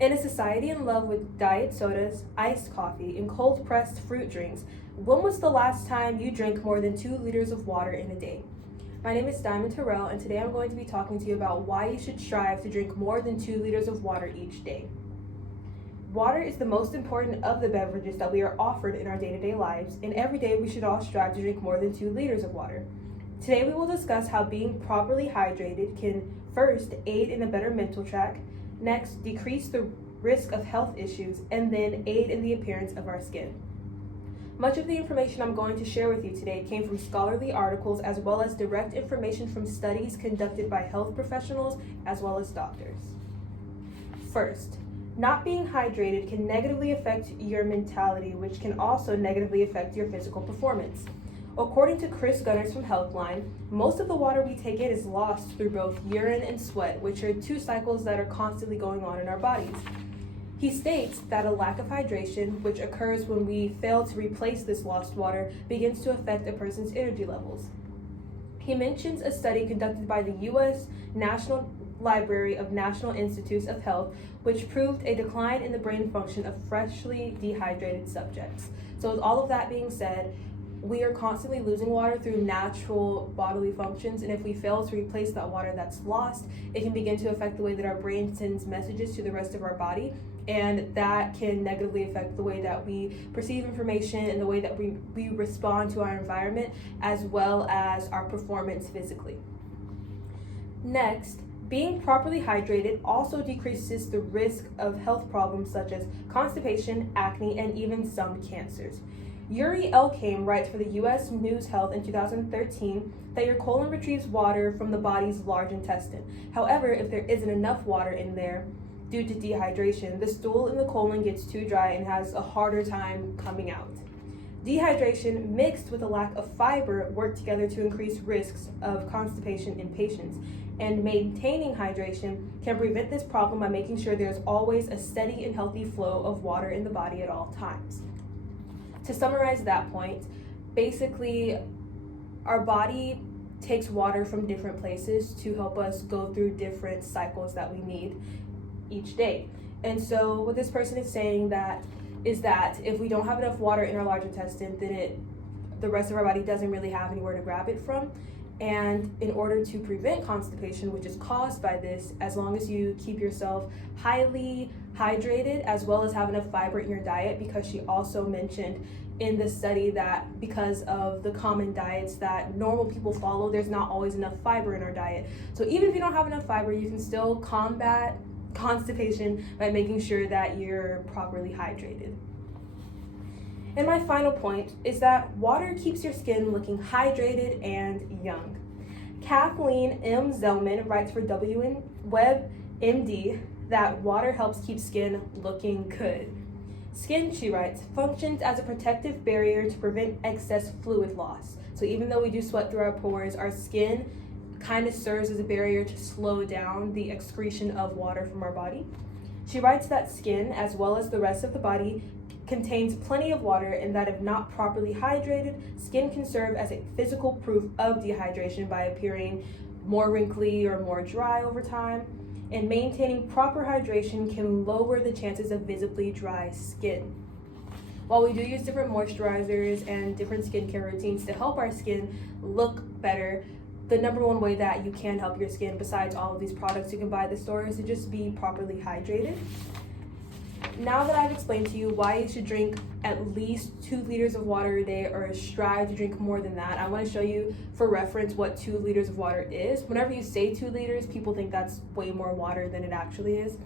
In a society in love with diet sodas, iced coffee, and cold-pressed fruit drinks, when was the last time you drank more than 2 liters of water in a day? My name is Dyamond Harrel, and today I'm going to be talking to you about why you should strive to drink more than 2 liters of water each day. Water is the most important of the beverages that we are offered in our day-to-day lives, and every day we should all strive to drink more than 2 liters of water. Today we will discuss how being properly hydrated can first aid in a better mental track, next decrease the risk of health issues, and then aid in the appearance of our skin. Much of the information I'm going to share with you today came from scholarly articles as well as direct information from studies conducted by health professionals as well as doctors. First, not being hydrated can negatively affect your mentality, which can also negatively affect your physical performance. According to Chris Gunners from Healthline, most of the water we take in is lost through both urine and sweat, which are 2 cycles that are constantly going on in our bodies. He states that a lack of hydration, which occurs when we fail to replace this lost water, begins to affect a person's energy levels. He mentions a study conducted by the U.S. National Library of National Institutes of Health, which proved a decline in the brain function of freshly dehydrated subjects. So with all of that being said, we are constantly losing water through natural bodily functions, and if we fail to replace that water that's lost, it can begin to affect the way that our brain sends messages to the rest of our body, and that can negatively affect the way that we perceive information and the way that we respond to our environment, as well as our performance physically. Next, being properly hydrated also decreases the risk of health problems such as constipation, acne, and even some cancers. Yuri Elkame writes for the U.S. News Health in 2013 that your colon retrieves water from the body's large intestine. However, if there isn't enough water in there due to dehydration, the stool in the colon gets too dry and has a harder time coming out. Dehydration mixed with a lack of fiber work together to increase risks of constipation in patients, and maintaining hydration can prevent this problem by making sure there's always a steady and healthy flow of water in the body at all times. To summarize that point, basically, our body takes water from different places to help us go through different cycles that we need each day. And so what this person is saying is that if we don't have enough water in our large intestine, then the rest of our body doesn't really have anywhere to grab it from. And in order to prevent constipation, which is caused by this, as long as you keep yourself highly hydrated as well as have enough fiber in your diet, because she also mentioned in the study that because of the common diets that normal people follow, there's not always enough fiber in our diet. So even if you don't have enough fiber, you can still combat constipation by making sure that you're properly hydrated. And my final point is that water keeps your skin looking hydrated and young. Kathleen M. Zellman writes for WebMD that water helps keep skin looking good. Skin, she writes, functions as a protective barrier to prevent excess fluid loss. So even though we do sweat through our pores, our skin kind of serves as a barrier to slow down the excretion of water from our body. She writes that skin, as well as the rest of the body, contains plenty of water, and that if not properly hydrated, skin can serve as a physical proof of dehydration by appearing more wrinkly or more dry over time. And maintaining proper hydration can lower the chances of visibly dry skin. While we do use different moisturizers and different skincare routines to help our skin look better, the number one way that you can help your skin, besides all of these products you can buy at the store, is to just be properly hydrated. Now that I've explained to you why you should drink at least 2 liters of water a day or strive to drink more than that, I want to show you for reference what 2 liters of water is. Whenever you say 2 liters, people think that's way more water than it actually is.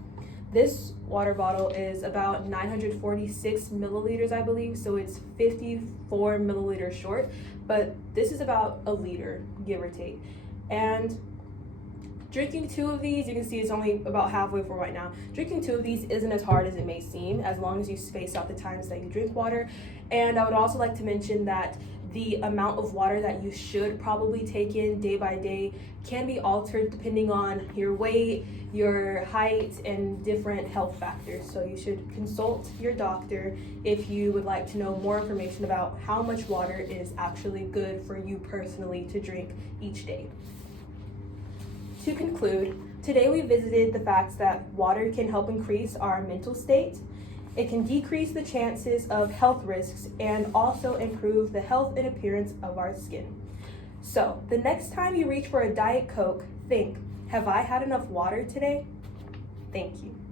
This water bottle is about 946 milliliters, I believe, so it's 54 milliliters short, but this is about a liter, give or take. And drinking 2 of these, you can see it's only about halfway full right now. Drinking 2 of these isn't as hard as it may seem, as long as you space out the times that you drink water. And I would also like to mention that the amount of water that you should probably take in day by day can be altered depending on your weight, your height, and different health factors. So you should consult your doctor if you would like to know more information about how much water is actually good for you personally to drink each day. To conclude, Today we visited the facts that water can help increase our mental state, it can decrease the chances of health risks, and also improve the health and appearance of our skin. So, the next time you reach for a Diet Coke, think, have I had enough water today? Thank you.